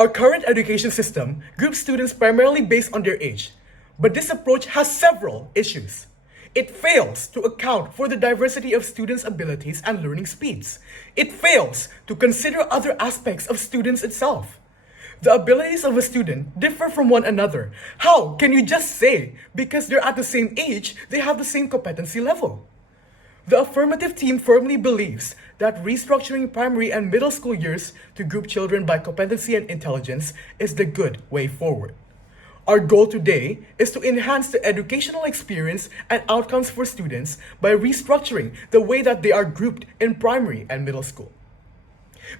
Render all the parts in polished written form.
Our current education system groups students primarily based on their age, but this approach has several issues. It fails to account for the diversity of students' abilities and learning speeds. It fails to consider other aspects of students itself. The abilities of a student differ from one another. How can you just say because they're at the same age, they have the same competency level? The affirmative team firmly believes that restructuring primary and middle school years to group children by competency and intelligence is the good way forward. Our goal today is to enhance the educational experience and outcomes for students by restructuring the way that they are grouped in primary and middle school.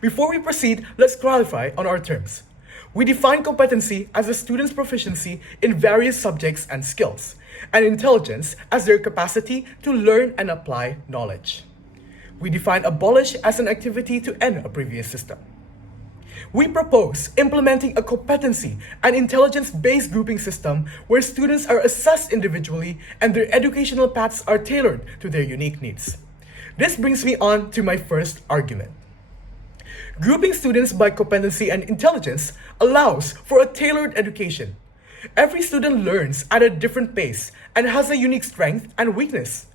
Before we proceed, let's clarify on our terms. We define competency as a student's proficiency in various subjects and skills, and intelligence as their capacity to learn and apply knowledge. We define abolish as an activity to end a previous system. We propose implementing a competency and intelligence-based grouping system where students are assessed individually and their educational paths are tailored to their unique needs. This brings me on to my first argument. Grouping students by competency and intelligence allows for a tailored education. Every student learns at a different pace and has a unique strength and weakness.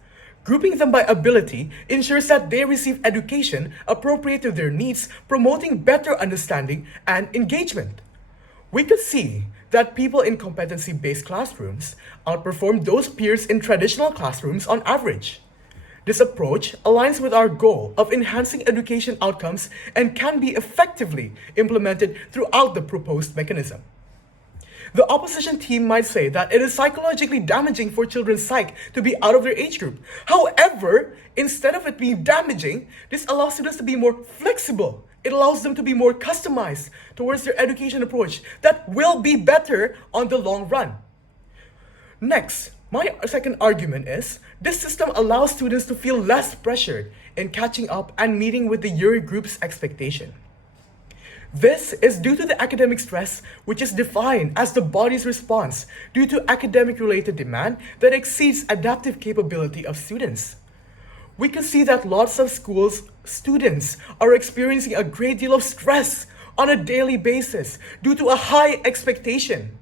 Grouping them by ability ensures that they receive education appropriate to their needs, promoting better understanding and engagement. We could see that people in competency-based classrooms outperform those peers in traditional classrooms on average. This approach aligns with our goal of enhancing education outcomes and can be effectively implemented throughout the proposed mechanism. The opposition team might say that it is psychologically damaging for children's psyche to be out of their age group. However, instead of it being damaging, this allows students to be more flexible. It allows them to be more customized towards their education approach that will be better on the long run. Next, my second argument is this system allows students to feel less pressured in catching up and meeting with the year group's expectation. This is due to the academic stress, which is defined as the body's response due to academic-related demand that exceeds adaptive capability of students. We can see that lots of schools' students are experiencing a great deal of stress on a daily basis due to a high expectation.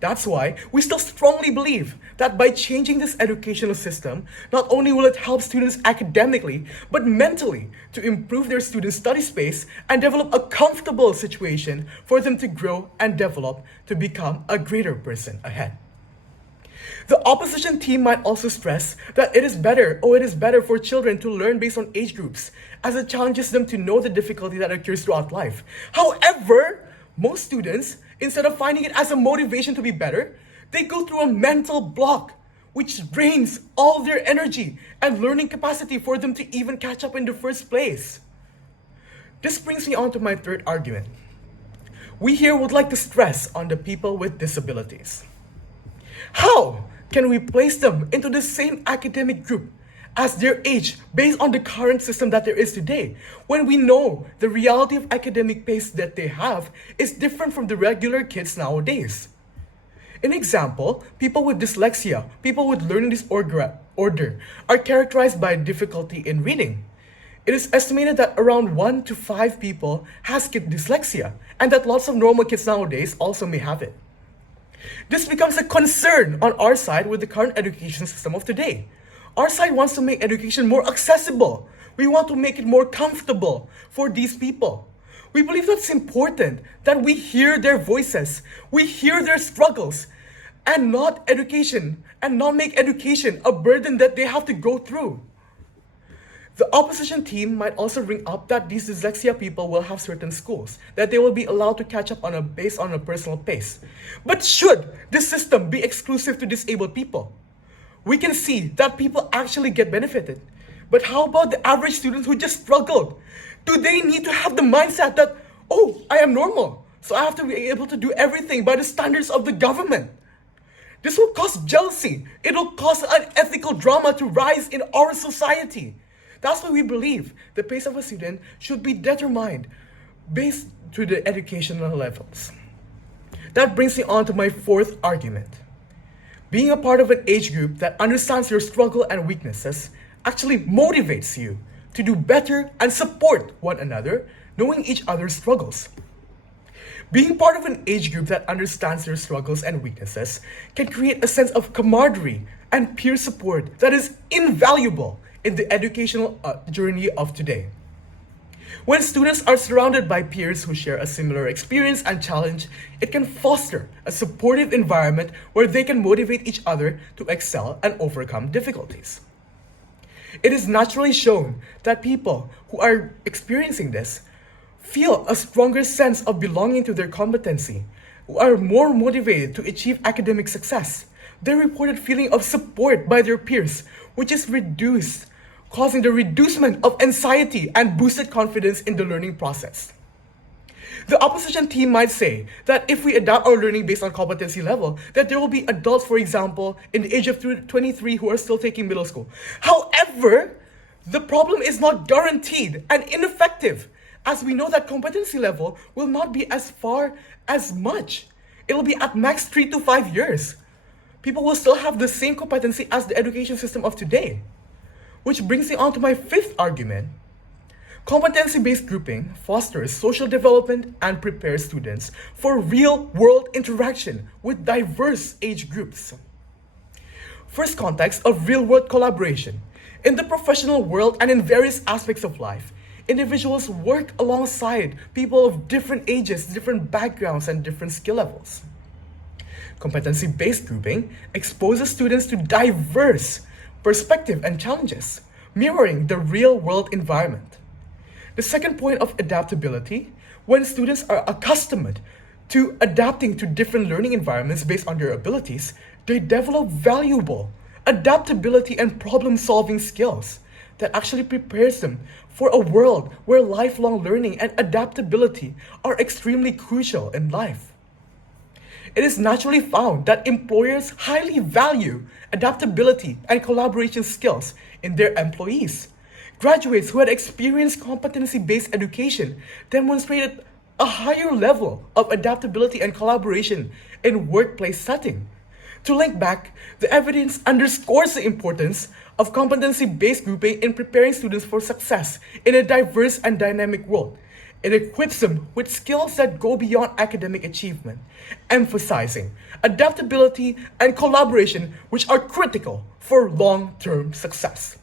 That's why we still strongly believe that by changing this educational system, not only will it help students academically, but mentally to improve their student study space and develop a comfortable situation for them to grow and develop to become a greater person ahead. The opposition team might also stress that it is better for children to learn based on age groups, as it challenges them to know the difficulty that occurs throughout life. However, most students, instead of finding it as a motivation to be better, they go through a mental block, which drains all their energy and learning capacity for them to even catch up in the first place. This brings me on to my third argument. We here would like to stress on the people with disabilities. How can we place them into the same academic group as their age based on the current system that there is today, when we know the reality of academic pace that they have is different from the regular kids nowadays? In example, people with dyslexia, people with learning disorder are characterized by difficulty in reading. It is estimated that around 1 to 5 people has dyslexia, and that lots of normal kids nowadays also may have it. This becomes a concern on our side with the current education system of today. Our side wants to make education more accessible. We want to make it more comfortable for these people. We believe that's important, that we hear their voices, we hear their struggles, and not make education a burden that they have to go through. The opposition team might also bring up that these dyslexia people will have certain schools, that they will be allowed to catch up based on a personal pace. But should this system be exclusive to disabled people? We can see that people actually get benefited. But how about the average students who just struggled? Do they need to have the mindset that, oh, I am normal, so I have to be able to do everything by the standards of the government? This will cause jealousy. It will cause unethical drama to rise in our society. That's why we believe the pace of a student should be determined based to the educational levels. That brings me on to my fourth argument. Being a part of an age group that understands your struggle and weaknesses actually motivates you to do better and support one another, knowing each other's struggles. Being part of an age group that understands their struggles and weaknesses can create a sense of camaraderie and peer support that is invaluable in the educational journey of today. When students are surrounded by peers who share a similar experience and challenge, it can foster a supportive environment where they can motivate each other to excel and overcome difficulties. It is naturally shown that people who are experiencing this feel a stronger sense of belonging to their competency, who are more motivated to achieve academic success. Their reported feeling of support by their peers, which is reduced, causing the reducement of anxiety and boosted confidence in the learning process. The opposition team might say that if we adapt our learning based on competency level, that there will be adults, for example, in the age of 23 who are still taking middle school. However, the problem is not guaranteed and ineffective, as we know that competency level will not be as far as much. It will be at max 3 to 5 years. People will still have the same competency as the education system of today. Which brings me on to my fifth argument. Competency-based grouping fosters social development and prepares students for real-world interaction with diverse age groups. First context of real-world collaboration. In the professional world and in various aspects of life, individuals work alongside people of different ages, different backgrounds, and different skill levels. Competency-based grouping exposes students to diverse perspectives and challenges, mirroring the real-world environment. The second point of adaptability, when students are accustomed to adapting to different learning environments based on their abilities, they develop valuable adaptability and problem-solving skills that actually prepares them for a world where lifelong learning and adaptability are extremely crucial in life. It is naturally found that employers highly value adaptability and collaboration skills in their employees. Graduates who had experienced competency-based education demonstrated a higher level of adaptability and collaboration in workplace setting. To link back, the evidence underscores the importance of competency-based grouping in preparing students for success in a diverse and dynamic world. It equips them with skills that go beyond academic achievement, emphasizing adaptability and collaboration, which are critical for long-term success.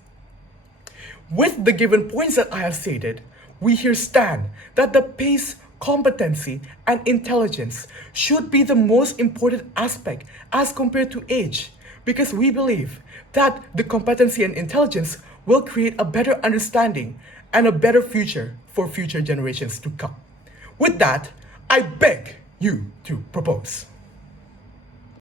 With the given points that I have stated, we here stand that the pace, competency, and intelligence should be the most important aspect as compared to age, because we believe that the competency and intelligence will create a better understanding and a better future for future generations to come. With that, I beg you to propose.